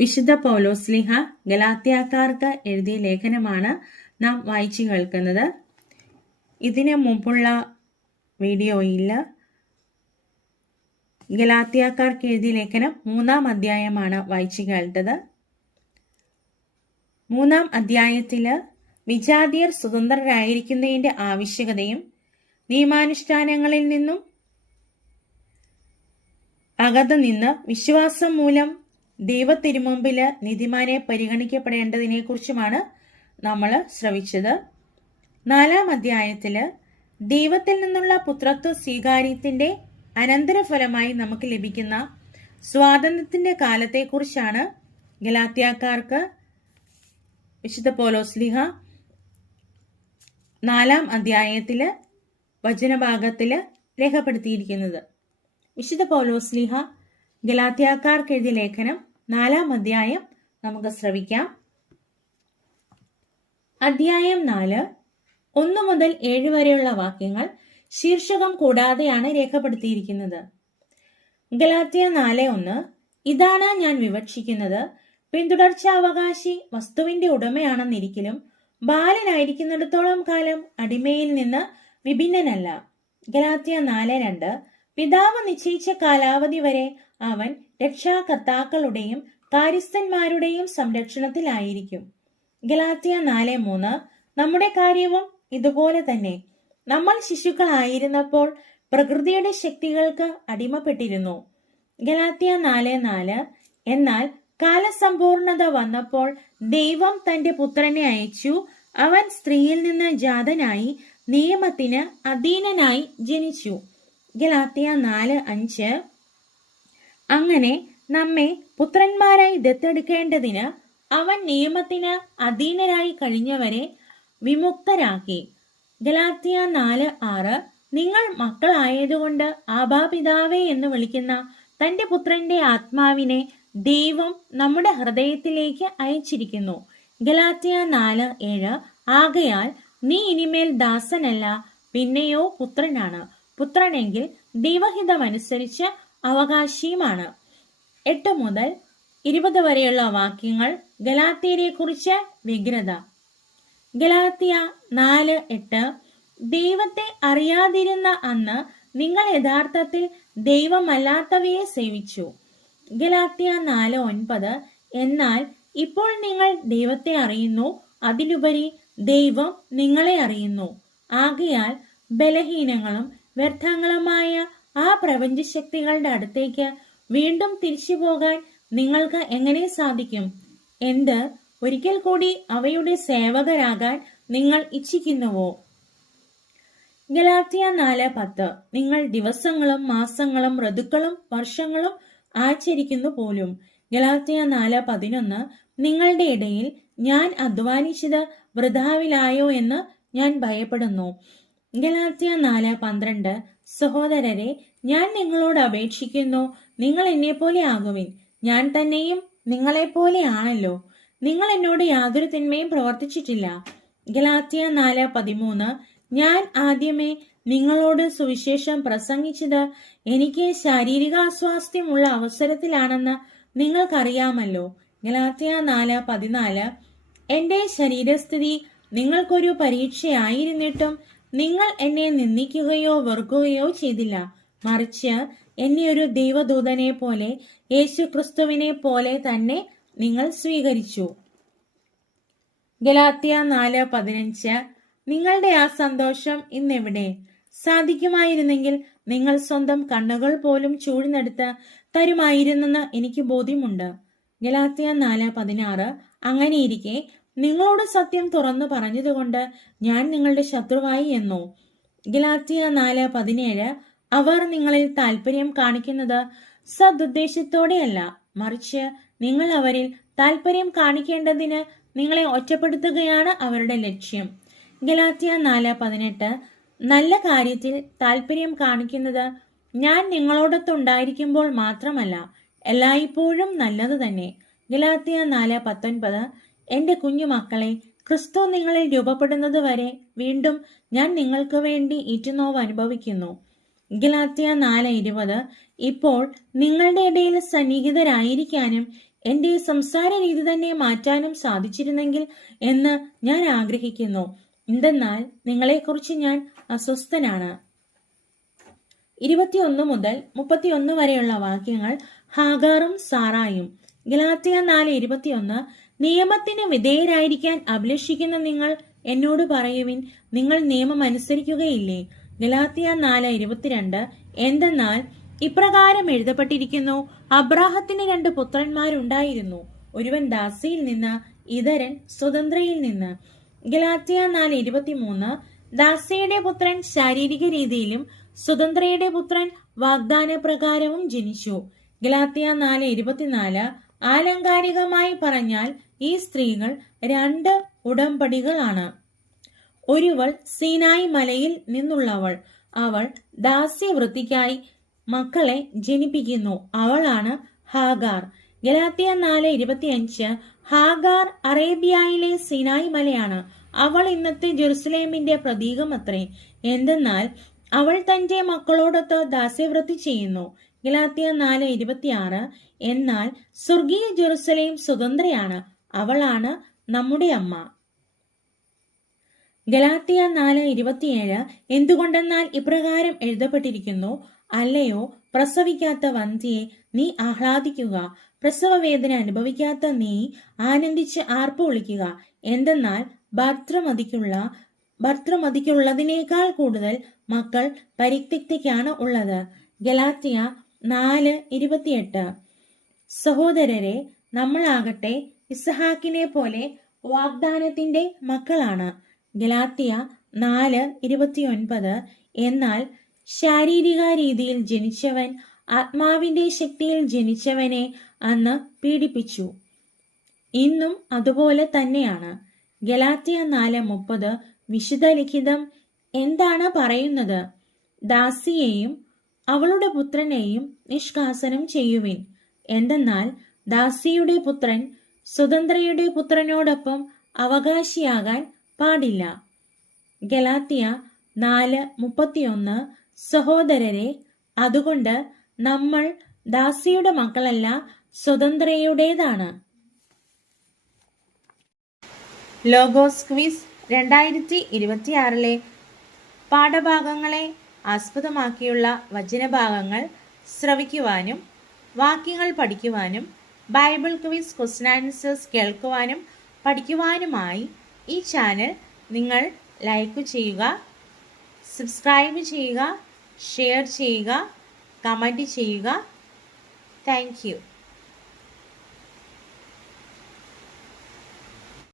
വിശുദ്ധ പൗലോസ്ലീഹ ഗലാത്യക്കാർക്ക് എഴുതിയ ലേഖനമാണ് നാം വായിച്ചു കേൾക്കുന്നത്. ഇതിനു മുമ്പുള്ള വീഡിയോയിൽ ഗലാത്യക്കാർക്ക് എഴുതിയ ലേഖനം 3-ാം അധ്യായമാണ് വായിച്ചു കേട്ടത്. 3-ാം അധ്യായത്തിൽ വിജാതിയർ സ്വതന്ത്രരായിരിക്കുന്നതിൻ്റെ ആവശ്യകതയും നിയമാനുഷ്ഠാനങ്ങളിൽ നിന്നും അകത്ത് നിന്ന് വിശ്വാസം മൂലം ദൈവത്തിരുമുമ്പിൽ നീതിമാനെ പരിഗണിക്കപ്പെടേണ്ടതിനെ കുറിച്ചുമാണ് നമ്മൾ ശ്രവിച്ചത്. 4-ാം അധ്യായത്തിൽ ദൈവത്തിൽ നിന്നുള്ള പുത്രത്വ സ്വീകാര്യത്തിൻ്റെ അനന്തരഫലമായി നമുക്ക് ലഭിക്കുന്ന സ്വാതന്ത്ര്യത്തിൻ്റെ കാലത്തെക്കുറിച്ചാണ് ഗലാത്യക്കാർക്ക് വിശുദ്ധ പൗലോസ്ലീഹ 4-ാം അധ്യായത്തിൽ വചനഭാഗത്തിൽ രേഖപ്പെടുത്തിയിരിക്കുന്നത്. വിശുദ്ധ പൗലോസ്ലീഹ ഗലാത്യക്കാർക്ക് എഴുതിയ ലേഖനം 4-ാം അധ്യായം നമുക്ക് ശ്രവിക്കാം. അധ്യായം 4 1 മുതൽ 7 വരെയുള്ള വാക്യങ്ങൾ ശീർഷകം കൂടാതെയാണ് രേഖപ്പെടുത്തിയിരിക്കുന്നത്. ഗലാത്യ 4:1 ഇതാണ് ഞാൻ വിവക്ഷിക്കുന്നത്, പിന്തുടർച്ചാവകാശി വസ്തുവിന്റെ ഉടമയാണെന്നിരിക്കലും ബാലനായിരിക്കുന്നിടത്തോളം കാലം അടിമയിൽ നിന്ന് വിഭിന്നനല്ല. ഗലാത്യ 4:2 പിതാവ് നിശ്ചയിച്ച കാലാവധി വരെ അവൻ രക്ഷാകർത്താക്കളുടെയും കാര്യസ്ഥന്മാരുടെയും സംരക്ഷണത്തിലായിരിക്കും. ഗലാത്യ 4:3 നമ്മുടെ കാര്യവും ഇതുപോലെ തന്നെ. നമ്മൾ ശിശുക്കളായിരുന്നപ്പോൾ പ്രകൃതിയുടെ ശക്തികൾക്ക് അടിമപ്പെട്ടിരുന്നു. ഗലാത്യ 4:4 എന്നാൽ കാലസമ്പൂർണത വന്നപ്പോൾ ദൈവം തന്റെ പുത്രനെ അയച്ചു. അവൻ സ്ത്രീയിൽ നിന്ന് ജാതനായി നിയമത്തിന് അധീനനായി ജനിച്ചു. ഗലാത്യ 4:5 അങ്ങനെ നമ്മെ പുത്രന്മാരായി ദത്തെടുക്കേണ്ടതിന് അവൻ നിയമത്തിന് അധീനരായി കഴിഞ്ഞവരെ വിമുക്തരാക്കി. ഗലാത്യ 4:6 നിങ്ങൾ മക്കളായതുകൊണ്ട് ആബാ പിതാവേ എന്ന് വിളിക്കുന്ന തന്റെ പുത്രന്റെ ആത്മാവിനെ ദൈവം നമ്മുടെ ഹൃദയത്തിലേക്ക് അയച്ചിരിക്കുന്നു. ഗലാത്യ 4:7 ആകയാൽ നീ ഇനിമേൽ ദാസനല്ല, പിന്നെയോ പുത്രനാണ്. പുത്രനെങ്കിൽ ദൈവഹിതമനുസരിച്ച് അവകാശിയുമാണ്. 8 മുതൽ 20 വരെയുള്ള വാക്യങ്ങൾ ഗലാത്യരെ കുറിച്ച് വ്യഗ്രത. ഗലാത്യ 4:8 ദൈവത്തെ അറിയാതിരുന്ന അന്ന് നിങ്ങൾ യഥാർത്ഥത്തിൽ ദൈവമല്ലാത്തവയെ സേവിച്ചു. ഗലാത്യ 4:9 എന്നാൽ ഇപ്പോൾ നിങ്ങൾ ദൈവത്തെ അറിയുന്നു, അതിലുപരി ദൈവം നിങ്ങളെ അറിയുന്നു. ആകയാൽ ബലഹീനങ്ങളും വ്യർത്ഥങ്ങളുമായ ആ പ്രപഞ്ചശക്തികളുടെ അടുത്തേക്ക് വീണ്ടും തിരിച്ചു പോകാൻ നിങ്ങൾക്ക് എങ്ങനെ സാധിക്കും? ഒരിക്കൽ കൂടി അവയുടെ സേവകരാകാൻ നിങ്ങൾ ഇച്ഛിക്കുന്നുവോ? ഗലാത്യ 4:10 നിങ്ങൾ ദിവസങ്ങളും മാസങ്ങളും ഋതുക്കളും വർഷങ്ങളും ആചരിക്കുന്നു പോലും. ഗലാത്യ 4:11 നിങ്ങളുടെ ഇടയിൽ ഞാൻ അധ്വാനിച്ചത് വൃഥാവിലായോ എന്ന് ഞാൻ ഭയപ്പെടുന്നു. ഗലാത്യ 4:12 സഹോദരരെ, ഞാൻ നിങ്ങളോട് അപേക്ഷിക്കുന്നു, നിങ്ങൾ എന്നെപ്പോലെ ആകുവിൻ. ഞാൻ തന്നെയും നിങ്ങളെപ്പോലെ ആണല്ലോ. നിങ്ങൾ എന്നോട് യാതൊരു തിന്മയും പ്രവർത്തിച്ചിട്ടില്ല. ഗലാത്യ 4:13 ഞാൻ ആദ്യമേ നിങ്ങളോട് സുവിശേഷം പ്രസംഗിച്ചത് എനിക്ക് ശാരീരിക അസ്വാസ്ഥ്യമുള്ള അവസരത്തിലാണെന്ന് നിങ്ങൾക്കറിയാമല്ലോ. ഗലാത്യ 4:14 എന്റെ ശരീരസ്ഥിതി നിങ്ങൾക്കൊരു പരീക്ഷയായിരുന്നിട്ടും നിങ്ങൾ എന്നെ നിന്ദിക്കുകയോ വെറുക്കുകയോ ചെയ്തില്ല. മറിച്ച് എന്നെ ഒരു ദൈവദൂതനെ പോലെ, യേശു ക്രിസ്തുവിനെ പോലെ തന്നെ നിങ്ങൾ സ്വീകരിച്ചു. ഗലാത്യ 4:15 നിങ്ങളുടെ ആ സന്തോഷം ഇന്നെവിടെ? സാധിക്കുമായിരുന്നെങ്കിൽ നിങ്ങൾ സ്വന്തം കണ്ണുകൾ പോലും ചൂഴ്ന്നെടുത്ത് തരുമായിരുന്നെന്ന് എനിക്ക് ബോധ്യമുണ്ട്. ഗലാത്യ 4:16 അങ്ങനെയിരിക്കെ നിങ്ങളോട് സത്യം തുറന്നു പറഞ്ഞതുകൊണ്ട് ഞാൻ നിങ്ങളുടെ ശത്രുവായി എന്നോ? ഗലാത്യ 4:17 അവർ നിങ്ങളിൽ താല്പര്യം കാണിക്കുന്നത് സദുദ്ദേശത്തോടെയല്ല, മറിച്ച് നിങ്ങൾ അവരിൽ താല്പര്യം കാണിക്കേണ്ടതിന് നിങ്ങളെ ഒറ്റപ്പെടുത്തുകയാണ് അവരുടെ ലക്ഷ്യം. ഗലാത്യ 4:18 നല്ല കാര്യത്തിൽ താല്പര്യം കാണിക്കുന്നത് ഞാൻ നിങ്ങളോടൊത്തുണ്ടായിരിക്കുമ്പോൾ മാത്രമല്ല, എല്ലായ്പ്പോഴും നല്ലത് തന്നെ. ഗലാത്യ 4:19 എന്റെ കുഞ്ഞുമക്കളെ, ക്രിസ്തു നിങ്ങളിൽ രൂപപ്പെടുന്നത് വരെ വീണ്ടും ഞാൻ നിങ്ങൾക്ക് വേണ്ടി ഈറ്റുനോവ് അനുഭവിക്കുന്നു. ഗലാത്യ 4:20 ഇപ്പോൾ നിങ്ങളുടെ ഇടയിൽ സന്നിഹിതരായിരിക്കാനും എൻ്റെ സംസാര രീതി തന്നെ മാറ്റാനും സാധിച്ചിരുന്നെങ്കിൽ എന്ന് ഞാൻ ആഗ്രഹിക്കുന്നു. എന്തെന്നാൽ നിങ്ങളെക്കുറിച്ച് ഞാൻ അസ്വസ്ഥനാണ്. 21 മുതൽ 31 വരെയുള്ള വാക്യങ്ങൾ ഹാഗാറും സാറായും. ഗലാത്യ 4:21. നിയമത്തിന് വിധേയരായിരിക്കാൻ അഭിലഷിക്കുന്ന നിങ്ങൾ എന്നോട് പറയുവിൻ, നിങ്ങൾ നിയമം അനുസരിക്കുകയില്ലേ? ഗലാത്യ 4:22. എന്തെന്നാൽ ഇപ്രകാരം എഴുതപ്പെട്ടിരിക്കുന്നു, അബ്രാഹത്തിന് 2 പുത്രന്മാരുണ്ടായിരുന്നു, ഒരുവൻ ദാസിയിൽ നിന്ന്, ഇതരൻ സ്വതന്ത്രയിൽ നിന്ന്. ഗലാത്യ 4:23. ദാസിയുടെ പുത്രൻ ശാരീരിക രീതിയിലും സ്വതന്ത്രയുടെ പുത്രൻ വാഗ്ദാന പ്രകാരവും ജനിച്ചു. ഗലാത്യ 4:24. ആലങ്കാരികമായി പറഞ്ഞാൽ ഈ സ്ത്രീകൾ 2 ഉടമ്പടികളാണ്. ഒരുവൾ സീനായി മലയിൽ നിന്നുള്ളവൾ, അവൾ ദാസ്യവൃത്തിക്കായി മക്കളെ ജനിപ്പിക്കുന്നു, അവളാണ് ഹാഗാർ. ഗലാത്യ 4:25. ഹാഗാർ അറേബ്യയിലെ സീനായി മലയാണ്, അവൾ ഇന്നത്തെ ജെറുസലേമിന്റെ പ്രതീകമത്രേ. എന്തെന്നാൽ അവൾ തന്റെ മക്കളോടൊത്ത് ദാസ്യവൃത്തി ചെയ്യുന്നു. ഗലാത്യ 4:26. എന്നാൽ സ്വർഗീയ ജെറുസലേം സ്വതന്ത്രയാണ്, അവളാണ് നമ്മുടെ അമ്മ. ഗലാത്യ 4:27. എന്തുകൊണ്ടെന്നാൽ ഇപ്രകാരം എഴുതപ്പെട്ടിരിക്കുന്നു, അല്ലയോ പ്രസവിക്കാത്ത വന്ധ്യയെ, നീ ആഹ്ലാദിക്കുക, പ്രസവ വേദന അനുഭവിക്കാത്ത നീ ആനന്ദിച്ച് ആർപ്പ് വിളിക്കുക. എന്തെന്നാൽ ഭർത്തൃമതിക്കുള്ളതിനേക്കാൾ കൂടുതൽ മക്കൾ പരിത്യക്തയ്ക്കാണ് ഉള്ളത്. ഗലാത്യ 4:28. സഹോദരരെ, നമ്മളാകട്ടെ ഇസ്ഹാക്കിനെ പോലെ വാഗ്ദാനത്തിന്റെ മക്കളാണ്. ഗലാത്യ 4:29. എന്നാൽ ശാരീരിക രീതിയിൽ ജനിച്ചവൻ ആത്മാവിന്റെ ശക്തിയിൽ ജനിച്ചവനെ അന്ന് പീഡിപ്പിച്ചു, ഇന്നും അതുപോലെ തന്നെയാണ്. ഗലാത്യ 4:30. വിശുദ്ധ ലിഖിതം എന്താണ് പറയുന്നത്? ദാസിയെയും അവളുടെ പുത്രനെയും നിഷ്കാസനം ചെയ്യുവിൻ. എന്തെന്നാൽ ദാസിയുടെ പുത്രൻ സ്വതന്ത്രയുടെ പുത്രനോടൊപ്പം അവകാശിയാകാൻ പാടില്ല. ഗലാത്യ 4:31. സഹോദരരെ, അതുകൊണ്ട് നമ്മൾ ദാസിയുടെ മക്കളല്ല, സ്വതന്ത്രയുടേതാണ്. ലോഗോസ് ക്വിസ് 2026 പാഠഭാഗങ്ങളെ ആസ്പദമാക്കിയുള്ള വചനഭാഗങ്ങൾ ശ്രവിക്കുവാനും വാക്യങ്ങൾ പഠിക്കുവാനും ബൈബിൾ ക്വിസ് ക്വസ്റ്റ്യൻ ആൻസേഴ്സ് കേൾക്കുവാനും പഠിക്കുവാനുമായി ഈ ചാനൽ നിങ്ങൾ ലൈക്ക് ചെയ്യുക, സബ്സ്ക്രൈബ് ചെയ്യുക, ഷെയർ ചെയ്യുക, കമൻറ്റ് ചെയ്യുക. Thank you.